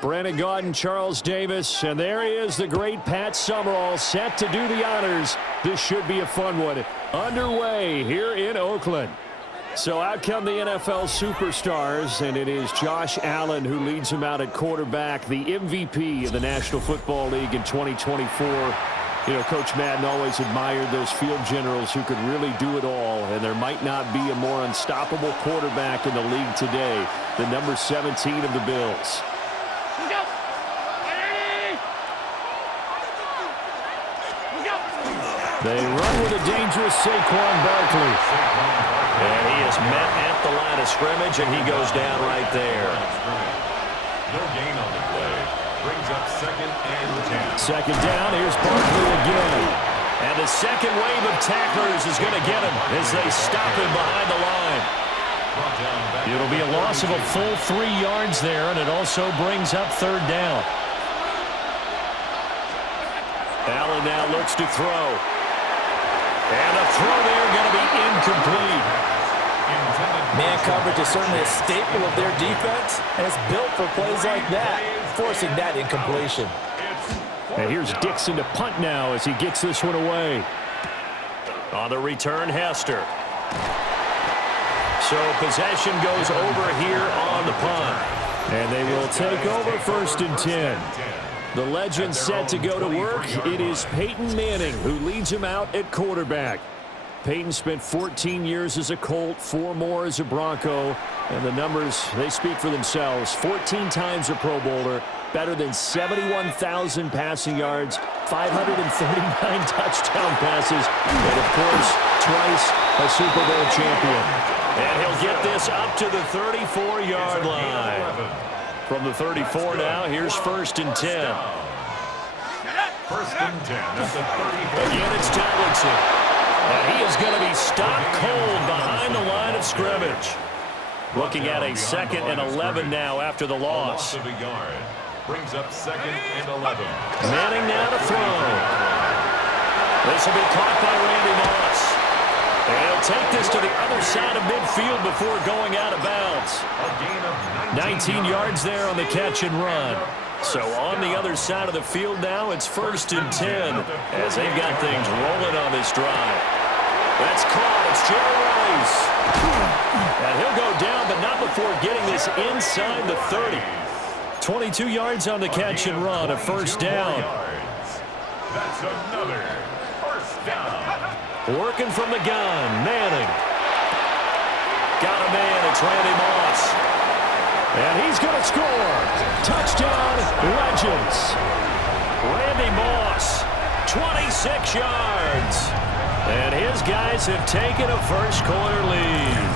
Brandon Gaudin, Charles Davis, and there he is, the great Pat Summerall, set to do the honors. This should be a fun one. Underway here in Oakland. So out come the NFL superstars, and it is Josh Allen who leads them out at quarterback, the MVP of the National Football League in 2024. You know, Coach Madden always admired those field generals who could really do it all, and there might not be a more unstoppable quarterback in the league today than number 17 of the Bills. They run with a dangerous Saquon Barkley. And he is met at the line of scrimmage, and he goes down right there. No gain on the play. Brings up 2nd and 10. Second down, here's Barkley again. And the second wave of tacklers is going to get him as they stop him behind the line. It'll be a loss of a full 3 yards there, and it also brings up 3rd down. Allen now looks to throw. And the throw there going to be incomplete. Man coverage is certainly a staple of their defense, and it's built for plays like that, forcing that incompletion. And here's Dixon to punt now as he gets this one away. On the return, Hester. So possession goes over here on the punt. And they will take over 1st and 10. The legend set to go to work. It is Peyton Manning who leads him out at quarterback. Peyton spent 14 years as a Colt, 4 more as a Bronco, and the numbers, they speak for themselves. 14 times a Pro Bowler, better than 71,000 passing yards, 539 touchdown passes, and of course, twice a Super Bowl champion. And he'll get this up to the 34-yard line. From the 34 now, here's 1st and 10. 1st and 10 at the 34. Again, it's Tomlinson. And he is going to be stopped cold behind the line of scrimmage. Looking at a 2nd and 11 now after the loss. Of a yard. Brings up 2nd and 11. Manning now to throw. This will be caught by Randy Moss. And he'll take this to the other side of midfield before going out of bounds. A gain of 19 yards there on the catch and run. So on the other side of the field now, it's 1st and 10 as they've got things rolling on this drive. That's caught. It's Jerry Rice. And he'll go down, but not before getting this inside the 30. 22 yards on the catch and run, a 1st down. That's another 1st down. Working from the gun, Manning. Got a man, it's Randy Moss. And he's going to score. Touchdown, Legends. Randy Moss, 26 yards. And his guys have taken a 1st quarter lead.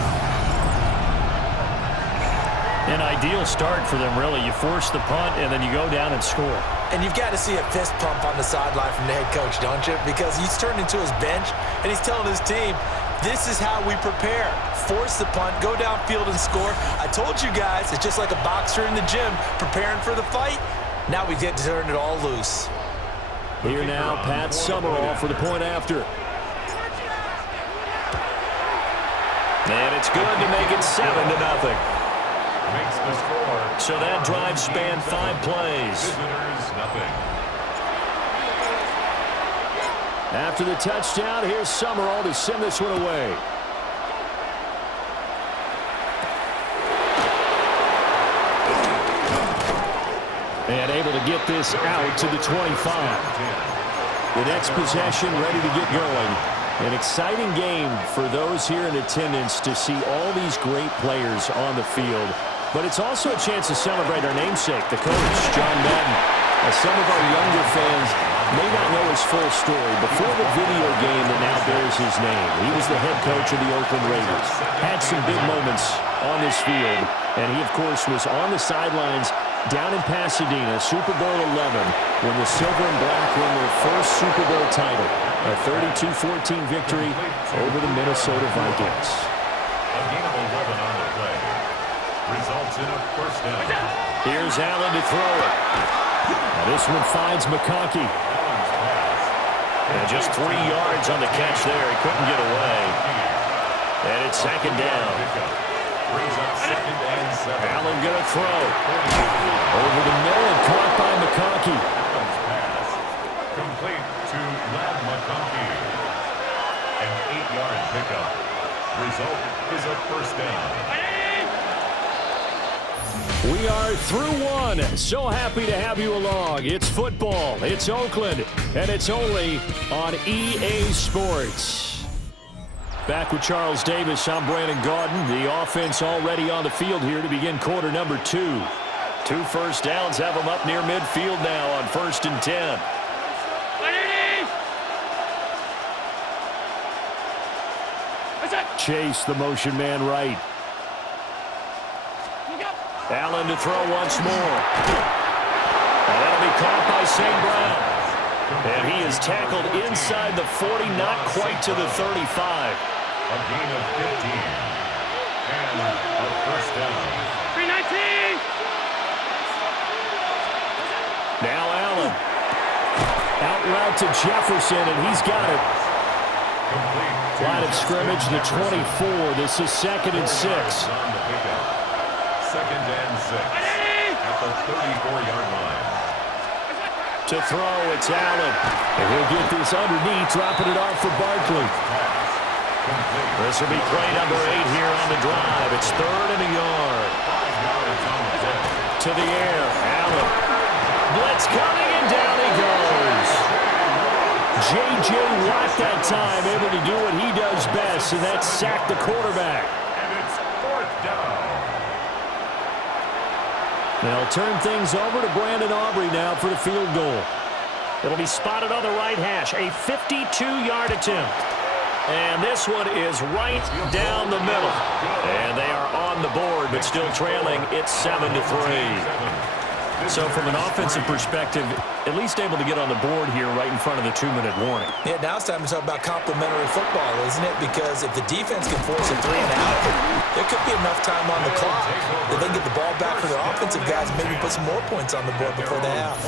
An ideal start for them, really. You force the punt, and then you go down and score. And you've got to see a fist pump on the sideline from the head coach, don't you? Because he's turned into his bench, and he's telling his team, this is how we prepare. Force the punt, go downfield and score. I told you guys, it's just like a boxer in the gym preparing for the fight. Now we get to turn it all loose. Here now, Pat Summerall for the point after. And it's good to make it 7-0. Makes the score. So that drive spanned 5 plays. Visitors, nothing. After the touchdown, here's Summerall to send this one away. And able to get this out to the 25. The next possession ready to get going. An exciting game for those here in attendance to see all these great players on the field. But it's also a chance to celebrate our namesake, the coach, John Madden. As some of our younger fans may not know his full story, before the video game that now bears his name, he was the head coach of the Oakland Raiders. Had some big moments on this field, and he, of course, was on the sidelines down in Pasadena, Super Bowl 11, when the Silver and Black won their first Super Bowl title, a 32-14 victory over the Minnesota Vikings. A gain of 11 on the play. Results in a 1st down. Here's Allen to throw it. Now this one finds McConkey. And just 3 yards on the catch there. He couldn't get away. And it's 2nd down. Brings up 2nd and 7. Allen going to throw. Over the middle. McConkey. Pass complete to Lad McConkey. An 8-yard pickup. Result is a first down. We are through one. So happy to have you along. It's football. It's Oakland. And it's only on EA Sports. Back with Charles Davis, I'm Brandon Gaudin. The offense already on the field here to begin quarter number 2. 2 first downs have them up near midfield now on 1st and 10. Chase, the motion man right. Allen to throw once more. And that'll be caught by St. Brown. And he is tackled inside the 40, not quite to the 35. A gain of 15. And a first down. 319. Now Allen. Out route to Jefferson, and he's got it. Line of scrimmage, the 24. This is 2nd and 6. 2nd and 6 at the 34-yard line. To throw, it's Allen. And he'll get this underneath, dropping it off for Barkley. This will be play number 8 here on the drive. It's 3rd and a yard. 5 yards on the play. To the air, Allen. Blitz coming, and down he goes. J.J. Watt that time, able to do what he does best, and that's sack the quarterback. And it's 4th down. They'll turn things over to Brandon Aubrey now for the field goal. It'll be spotted on the right hash. A 52-yard attempt. And this one is right down the middle. And they are on the board, but still trailing. It's 7-3. So from an offensive perspective, at least able to get on the board here right in front of the 2-minute warning. Yeah, now it's time to talk about complementary football, isn't it? Because if the defense can force a 3 and out, there could be enough time on the clock that they can get the ball back for their offensive guys and maybe put some more points on the board before they have.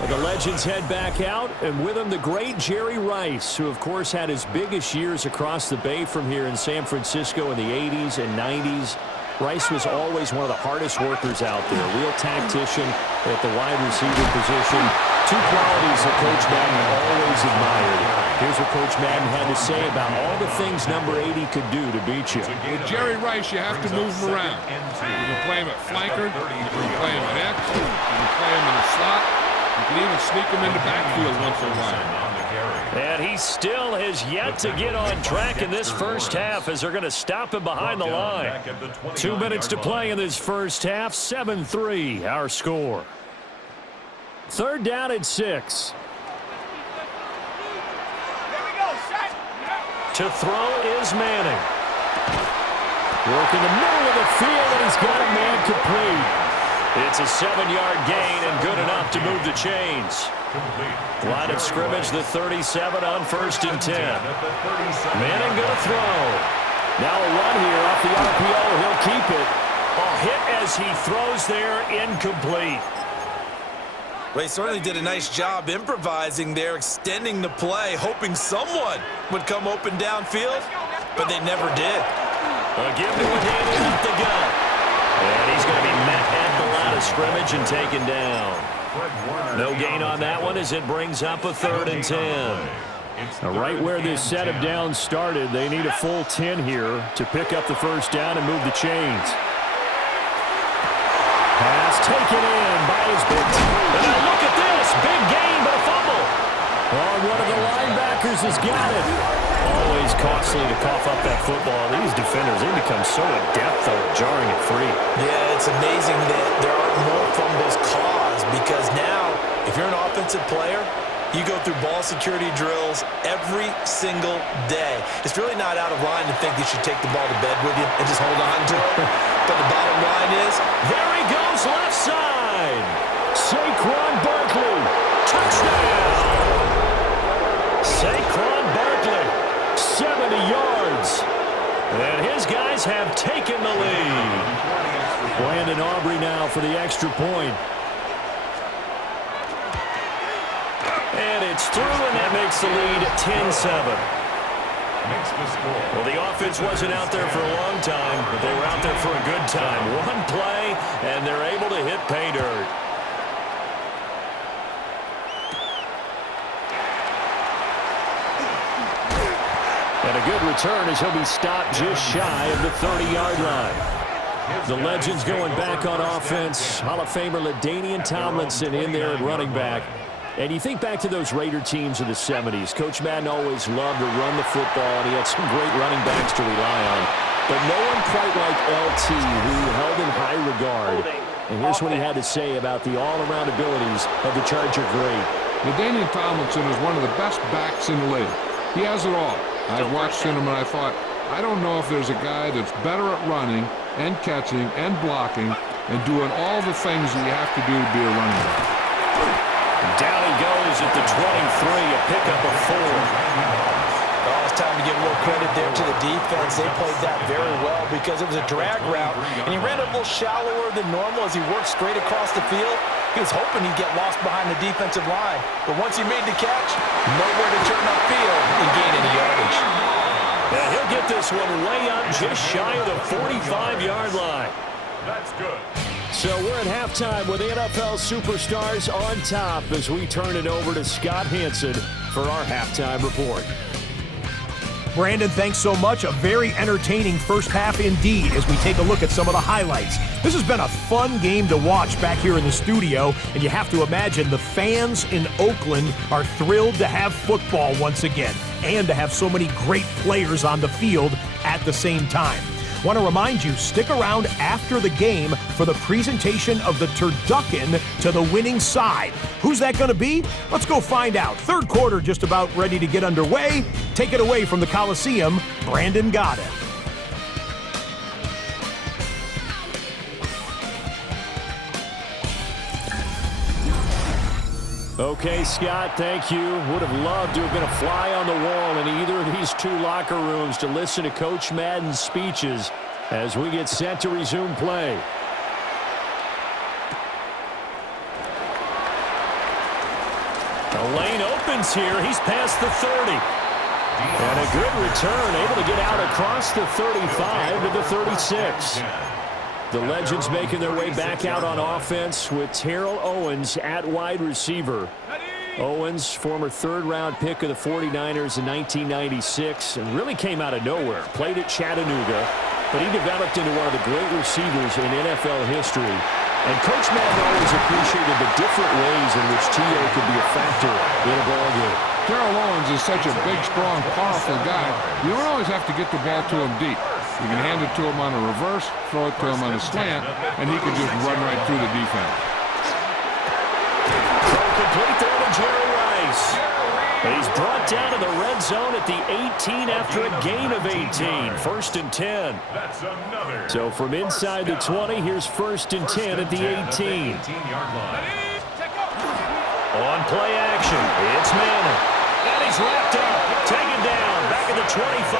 And the Legends head back out, and with them the great Jerry Rice, who of course had his biggest years across the bay from here in San Francisco in the 80s and 90s. Rice was always one of the hardest workers out there, real tactician at the wide receiver position. 2 qualities that Coach Madden always admired. Here's what Coach Madden had to say about all the things number 80 could do to beat you. With Jerry Rice, you have to move him around. You can play him at flanker, you can play him at X, you can play him in the slot, you can even sneak him in the backfield once in a while. And he still has yet to get on track in this first half as they're going to stop him behind the line. 2 minutes to play in this first half. 7-3 our score. 3rd down at 6. To throw is Manning. Work in the middle of the field, and he's got a man complete. It's a 7-yard gain and good enough to move the chains. Line of scrimmage, the 37 on 1st and 10. Manning going to throw. Now a run here off the RPO. He'll keep it. A hit as he throws there, incomplete. Well, he certainly did a nice job improvising there, extending the play, hoping someone would come open downfield, but they never did. A give to McDaniel at the gun. And he's going to be met at the line of scrimmage and taken down. No gain on that one as it brings up a 3rd and 10. Now, right where this set of downs started, they need a full 10 here to pick up the first down and move the chains. Pass taken in by his big team. And now look at this. Big gain, but a fumble. Oh, one of the linebackers has got it. Always costly to cough up that football. These defenders, they become so adept, though, at jarring it free. Yeah, it's amazing that there aren't more fumbles caused because now, if you're an offensive player, you go through ball security drills every single day. It's really not out of line to think you should take the ball to bed with you and just hold on to it. But the bottom line is, there he goes left side. Saquon Barkley. Touchdown. Saquon Barkley, 70 yards. And his guys have taken the lead. Brandon Aubrey now for the extra point. And it's through, and that makes the lead 10-7. Well, the offense wasn't out there for a long time, but they were out there for a good time. One play, and they're able to hit pay dirt. And a good return as he'll be stopped just shy of the 30-yard line. The Legends going back on offense. Hall of Famer LaDainian Tomlinson in there at running back. And you think back to those Raider teams of the 70s. Coach Madden always loved to run the football, and he had some great running backs to rely on. But no one quite like LT, who held in high regard. And here's what he had to say about the all-around abilities of the Charger great. LaDainian Tomlinson is one of the best backs in the league. He has it all. I've watched him and I thought, I don't know if there's a guy that's better at running and catching and blocking and doing all the things that you have to do to be a running back. Down he goes at the 23, a pickup of 4. Oh, it's time to give a little credit there to the defense. They played that very well because it was a drag route, and he ran a little shallower than normal as he worked straight across the field. He was hoping he'd get lost behind the defensive line, but once he made the catch, nowhere to turn upfield and gain any yardage. And he'll get this one way up just shy of the 45-yard line. That's good. So we're at halftime with NFL superstars on top as we turn it over to Scott Hanson for our halftime report. Brandon, thanks so much. A very entertaining first half indeed as we take a look at some of the highlights. This has been a fun game to watch back here in the studio, and you have to imagine the fans in Oakland are thrilled to have football once again and to have so many great players on the field at the same time. Want to remind you, stick around after the game for the presentation of the turducken to the winning side. Who's that going to be? Let's go find out. Third quarter just about ready to get underway. Take it away from the Coliseum, Brandon got it. Okay, Scott, thank you. Would have loved to have been a fly on the wall in either of these two locker rooms to listen to Coach Madden's speeches as we get set to resume play. The lane opens here. He's past the 30. And a good return, able to get out across the 35 to the 36. The Legends making their way back out on offense with Terrell Owens at wide receiver. Owens, former third-round pick of the 49ers in 1996, and really came out of nowhere. Played at Chattanooga, but he developed into one of the great receivers in NFL history. And Coach Madden always appreciated the different ways in which T.O. could be a factor in a ballgame. Terrell Owens is such a big, strong, powerful guy. You don't always have to get the ball to him deep. You can hand it to him on a reverse, throw it to him on a slant, and he can just run right through the defense. Throw complete there to Jerry Rice. And he's brought down to the red zone at the 18 after a gain of 18. First and 10. That's another. So from inside the 20, here's first and 10 at the 18. 18-yard line. On play action, it's Manning. And he's wrapped up, taken down, back at the 25.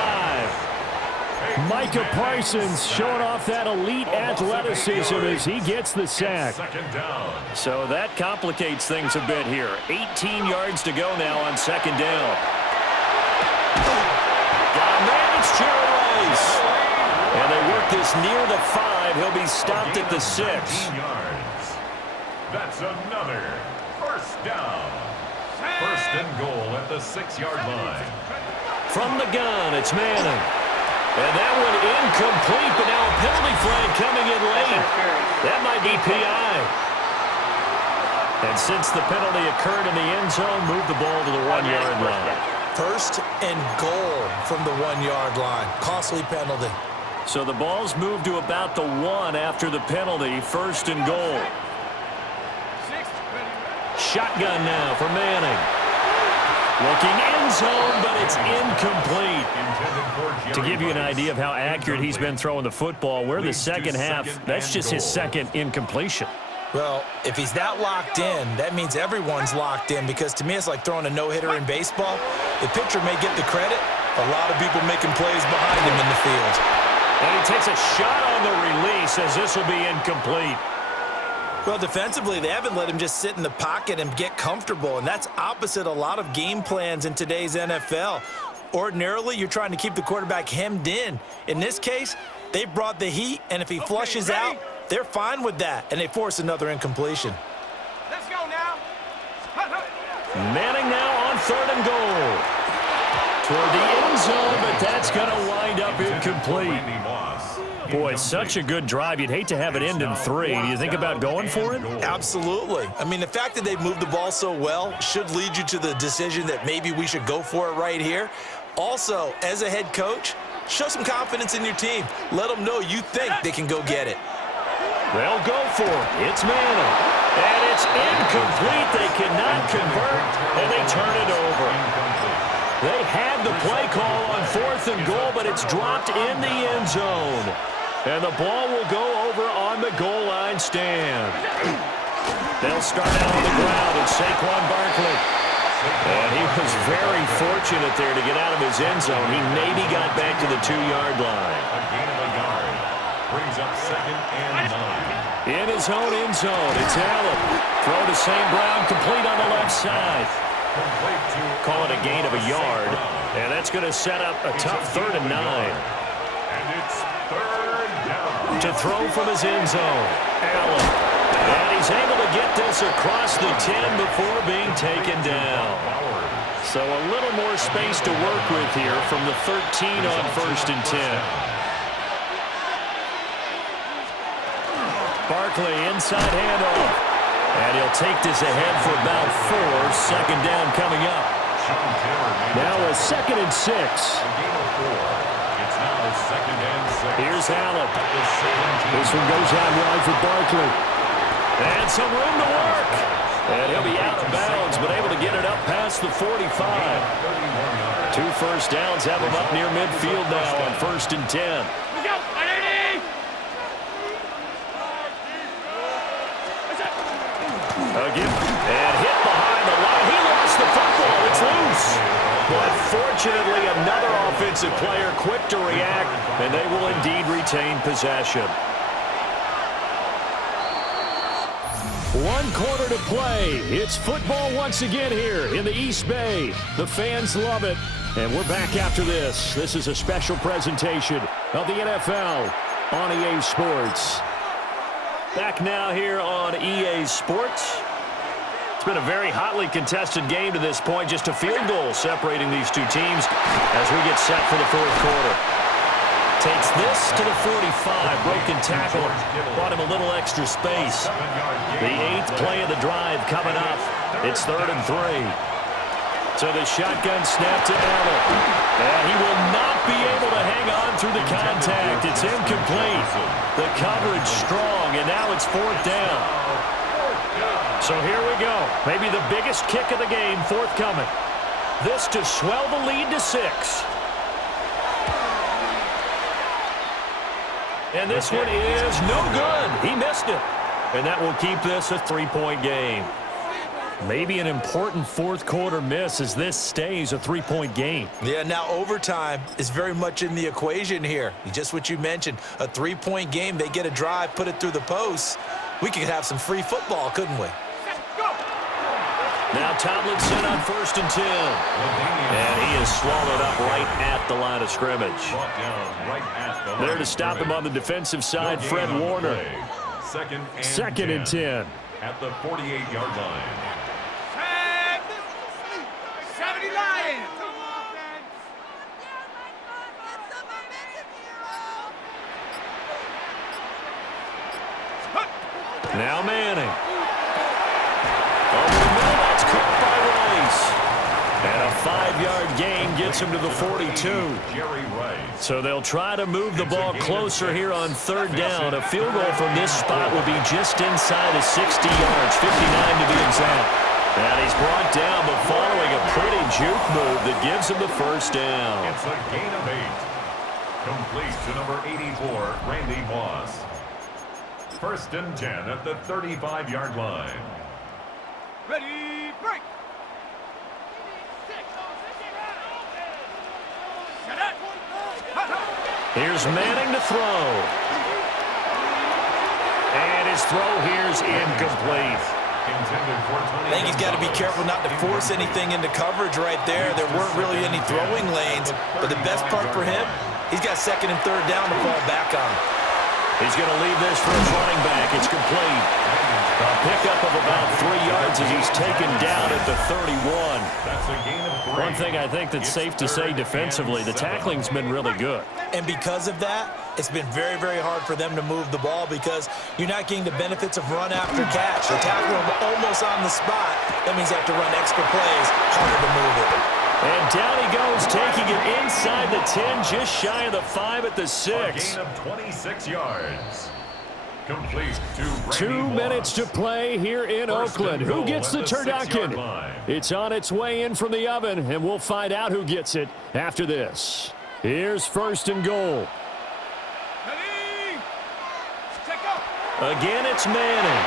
Micah Parsons showing off that elite athleticism as he gets the sack. Second down. So that complicates things a bit here. 18 yards to go now on second down. Got a man, it's Jerry Rice. And they work this near the 5. He'll be stopped at the 6. 19 yards. That's another first down. First and goal at the 6-yard line. From the gun, it's Manning. And that one incomplete, but now a penalty flag coming in late. That might be PI. And since the penalty occurred in the end zone, move the ball to the 1-yard line. First and goal from the 1-yard line. Costly penalty. So the ball's moved to about the 1 after the penalty. First and goal. Shotgun now for Manning. Looking end zone, but it's incomplete. To give you an idea of how accurate he's been throwing the football, we're in the second half. That's just his second incompletion. Well, if he's that locked in, that means everyone's locked in, because to me it's like throwing a no-hitter in baseball. The pitcher may get the credit, a lot of people making plays behind him in the field. And he takes a shot on the release as this will be incomplete. Well, defensively, they haven't let him just sit in the pocket and get comfortable, and that's opposite a lot of game plans in today's NFL. Ordinarily, you're trying to keep the quarterback hemmed in. In this case, they brought the heat, and if he flushes out, they're fine with that, and they force another incompletion. Let's go now. Manning now on third and goal. toward the end zone, but that's going to wind up incomplete. Boy, it's such a good drive. You'd hate to have it end in 3. Do you think about going for it? Absolutely. I mean, the fact that they've moved the ball so well should lead you to the decision that maybe we should go for it right here. Also, as a head coach, show some confidence in your team. Let them know you think they can go get it. They'll go for it. It's Manning. And it's incomplete. They cannot convert, and they turn it over. They had the play call on 4th and goal, but it's dropped in the end zone. And the ball will go over on the goal line stand. They'll start out on the ground, and Saquon Barkley. And he was very fortunate there to get out of his end zone. He maybe got back to the 2-yard line. A gain of a yard. Brings up 2nd and 9. In his own end zone, it's Allen. Throw to St. Brown, complete on the left side. Call it a gain of a yard. And that's going to set up a tough 3rd and 9. And it's 3rd down. To throw from his end zone, Allen. And he's able to get this across the 10 before being taken down. So a little more space to work with here from the 13 on 1st and 10. Barkley inside handoff. And he'll take this ahead for about 4. 2nd down coming up. Now a 2nd and 6. It's now 2nd and 6. Here's Allen. This one goes out wide for Barkley. And some room to work. And he'll be out of bounds, but able to get it up past the 45. 2 first downs have him up near midfield now on 1st and 10. Again, and hit behind the line. He lost the football. It's loose. But fortunately, another offensive player quick to react, and they will indeed retain possession. 1 quarter to play. It's football once again here in the East Bay. The fans love it. And we're back after this. This is a special presentation of the NFL on EA Sports. Back now here on EA Sports. It's been a very hotly contested game to this point. Just a field goal separating these two teams as we get set for the 4th quarter. Takes this to the 45. Broken tackle. Brought him a little extra space. The 8th play of the drive coming up. It's 3rd and 3. So the shotgun snap to Allen. And he will not be able to hang on through the contact. It's incomplete. The coverage strong, and now it's 4th down. So here we go. Maybe the biggest kick of the game forthcoming. This to swell the lead to 6. And this one is no good. He missed it. And that will keep this a 3-point game. Maybe an important 4th quarter miss as this stays a 3-point game. Yeah, now overtime is very much in the equation here. Just what you mentioned, a 3-point game. They get a drive, put it through the posts. We could have some free football, couldn't we? Now Tomlinson on 1st and 10. And he is swallowed up right at the line of scrimmage. There to stop him on the defensive side, Fred Warner. 2nd and 10. At the 48-yard line. Now Manning. Over the middle, that's caught by Rice. And a 5-yard gain gets him to the 42. So they'll try to move the ball closer here on 3rd down. A field goal from this spot will be just inside of 60 yards, 59 to be exact. And he's brought down, but following a pretty juke move that gives him the 1st down. It's a gain of 8. Complete to number 84, Randy Moss. 1st and 10 at the 35-yard line. Ready, break! Here's Manning to throw. And his throw here's incomplete. I think he's got to be careful not to force anything into coverage right there. There weren't really any throwing lanes, but the best part for him, he's got 2nd and 3rd down to fall back on. He's going to leave this for his running back. It's complete. A pickup of about 3 yards yards as he's taken down at the 31. That's a gain of 3. One thing I think that's safe to say defensively, the tackling's been really good. And because of that, it's been very, very hard for them to move the ball because you're not getting the benefits of run after catch. They're tackling them almost on the spot. That means they have to run extra plays, harder to move it. And down he goes, taking it inside the 10, just shy of the 5 at the 6. A gain of 26 yards. Complete to Randy 2 minutes to play here in Oakland. Who gets the turducken? It's on its way in from the oven, and we'll find out who gets it after this. Here's 1st and goal. Ready, check out. Again, it's Manning.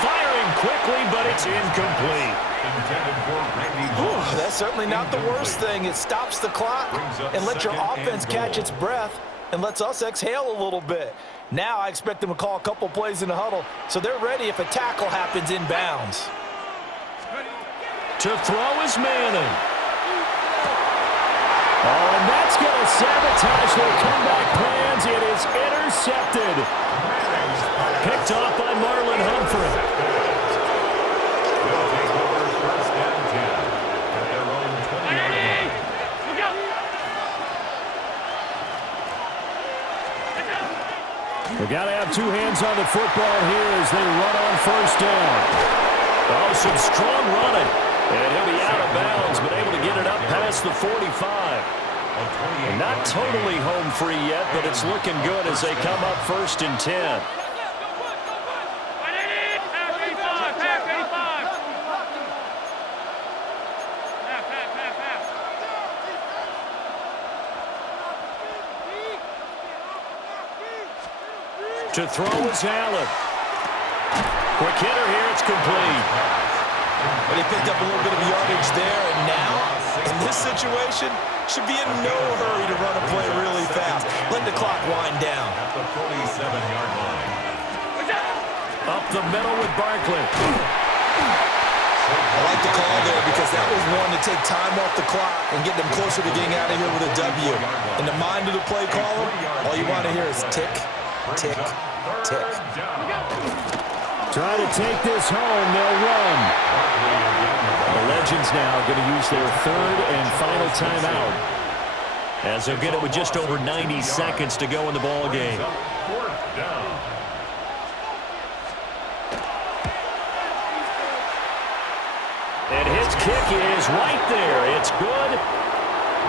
Firing quickly, but it's incomplete. Intended for Randy Ooh, Moss. that's certainly not the worst thing. It stops the clock and lets your offense catch its breath and lets us exhale a little bit. Now I expect them to call a couple plays in the huddle, so they're ready if a tackle happens inbounds. To throw is Manning. Oh, and that's going to sabotage their comeback plans. It is intercepted. Picked off by Marlon Humphrey. They'll take over 1st and 10 at their own 20-yard line. Look out. We've got to have 2 hands on the football here as they run on 1st down. Oh, some strong running. And he'll be out of bounds, but able to get it up past the 45. And not totally home free yet, but it's looking good as they come up 1st and 10. To throw is Allen. Quick hitter here, it's complete. But he picked up a little bit of yardage there, and now, in this situation, should be in no hurry to run a play really fast. Let the clock wind down. At the 47-yard line. Up the middle with Barkley. I like the call there because that was one to take time off the clock and get them closer to getting out of here with a W. In the mind of the play caller, all you want to hear is tick, tick, tick. Trying to take this home, they'll run. The Legends now going to use their 3rd and final timeout. As they'll get it with just over 90 seconds to go in the ball game. 4th down. And his kick is right there. It's good.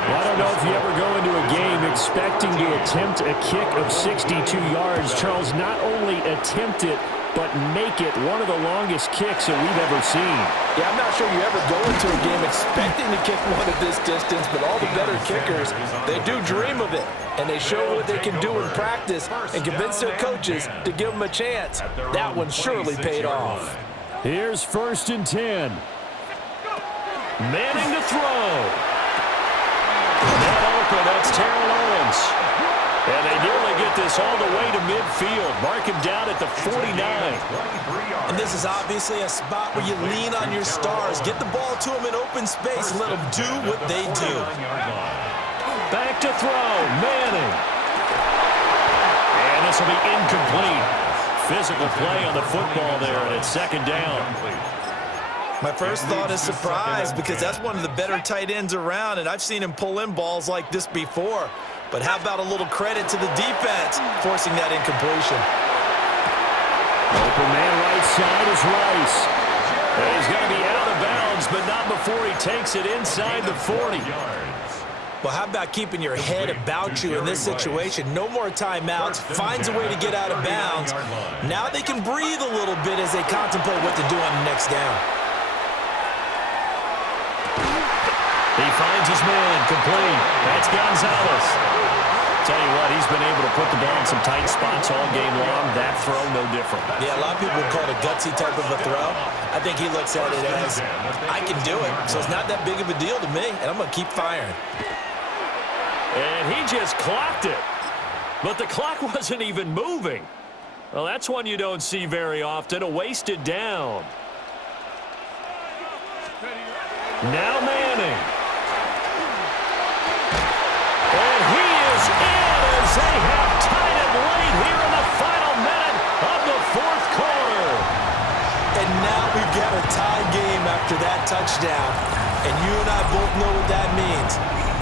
I don't know if you ever go into a game expecting to attempt a kick of 62 yards. Charles, not only attempt it, but make it one of the longest kicks that we've ever seen. Yeah, I'm not sure you ever go into a game expecting to kick one at this distance, but all the better kickers, they do dream of it, and they show what they can do in practice and convince their coaches to give them a chance. That one surely paid off. Here's 1st and 10. Manning to throw. Not open, that's Terrell Owens. And they nearly get this all the way to midfield. Mark him down at the 49. And this is obviously a spot where you lean on your stars. Get the ball to them in open space and let them do what they do. Back to throw, Manning. And this will be incomplete. Physical play on the football there, and it's 2nd down. My first thought is surprise because that's one of the better tight ends around, and I've seen him pull in balls like this before. But how about a little credit to the defense forcing that incompletion? Open man right side is Rice. And he's going to be out of bounds, but not before he takes it inside the 40. Well, how about keeping your head about you in this situation? No more timeouts. Finds a way to get out of bounds. Now they can breathe a little bit as they contemplate what to do on the next down. He finds his man, complete. That's Gonzalez. Tell you what, he's been able to put the ball in some tight spots all game long. That throw, no different. Yeah, a lot of people would call it a gutsy type of a throw. I think he looks at it as, I can do it, so it's not that big of a deal to me, and I'm going to keep firing. And he just clocked it. But the clock wasn't even moving. Well, that's one you don't see very often, a wasted down. Now Manning. And he is in as they have tied it late here in the final minute of the 4th quarter. And now we've got a a tie game after that touchdown, and you and I both know what that means.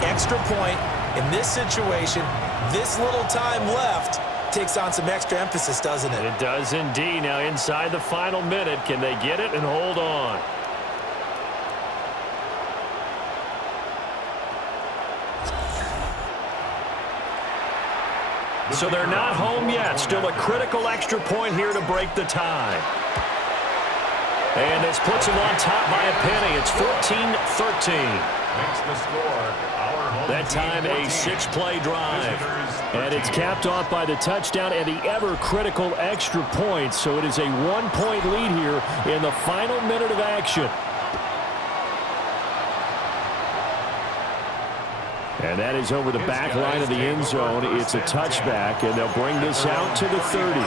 Extra point in this situation, this little time left, takes on some extra emphasis, doesn't it? It does indeed. Now inside the final minute, can they get it and hold on? So they're not home yet. Still a critical extra point here to break the tie. And this puts them on top by a penny. It's 14-13. Makes the score. That time a 6-play drive. And it's capped off by the touchdown and the ever-critical extra point. So it is a 1-point lead here in the final minute of action. And that is over the back line of the end zone. It's a touchback, and they'll bring this out to the 30.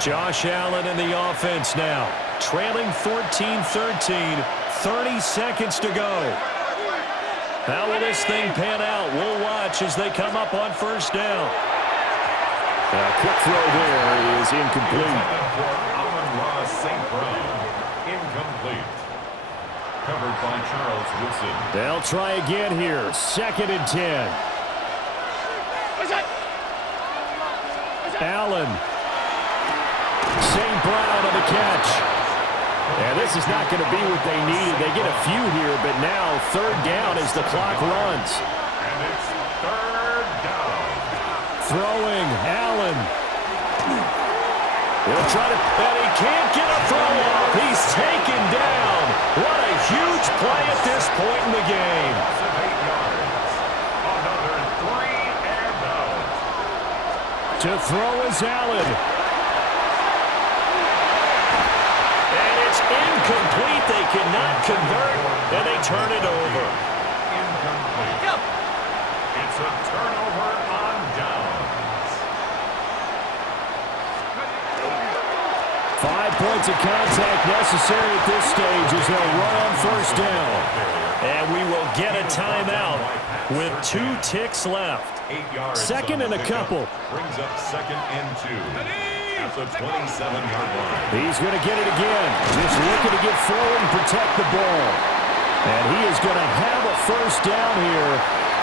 Josh Allen in the offense now. Trailing 14-13, 30 seconds to go. How will this thing pan out? We'll watch as they come up on first down. A quick throw there is incomplete. Incomplete. Covered by Charles Woodson. They'll try again here. 2nd and 10. Allen. St. Brown on the catch. And this is not going to be what they needed. They get a few here, but now 3rd down as the clock runs. And it's 3rd down. Throwing, Allen. He'll try to, and he can't get a throw off. He's taken down. What a huge play at this point in the game. 8 yards. Another 3 and out. To throw is Allen. Incomplete. They cannot convert, and they turn it over. Incomplete. It's a turnover on downs. 5 points of contact necessary at this stage as they'll run on first down. And we will get a timeout with 2 ticks left. 8 yards. 2nd and a couple. Brings up 2nd and 2. At the 27-yard line. He's going to get it again. Just looking to get forward and protect the ball. And he is going to have a first down here.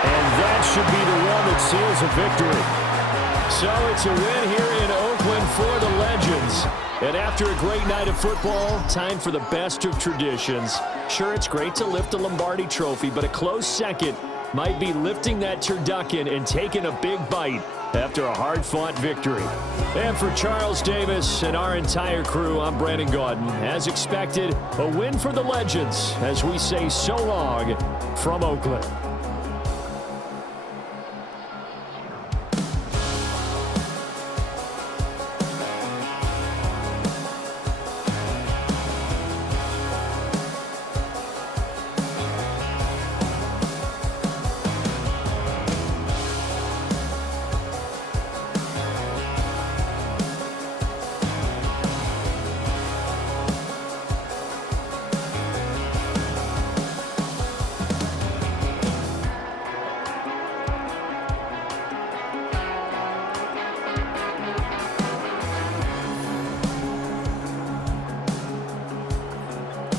And that should be the one that seals a victory. So it's a win here in Oakland for the Legends. And after a great night of football, time for the best of traditions. Sure, it's great to lift the Lombardi Trophy, but a close second might be lifting that turducken and taking a big bite after a hard-fought victory. And for Charles Davis and our entire crew, I'm Brandon Gaudin. As expected, a win for the Legends as we say so long from Oakland.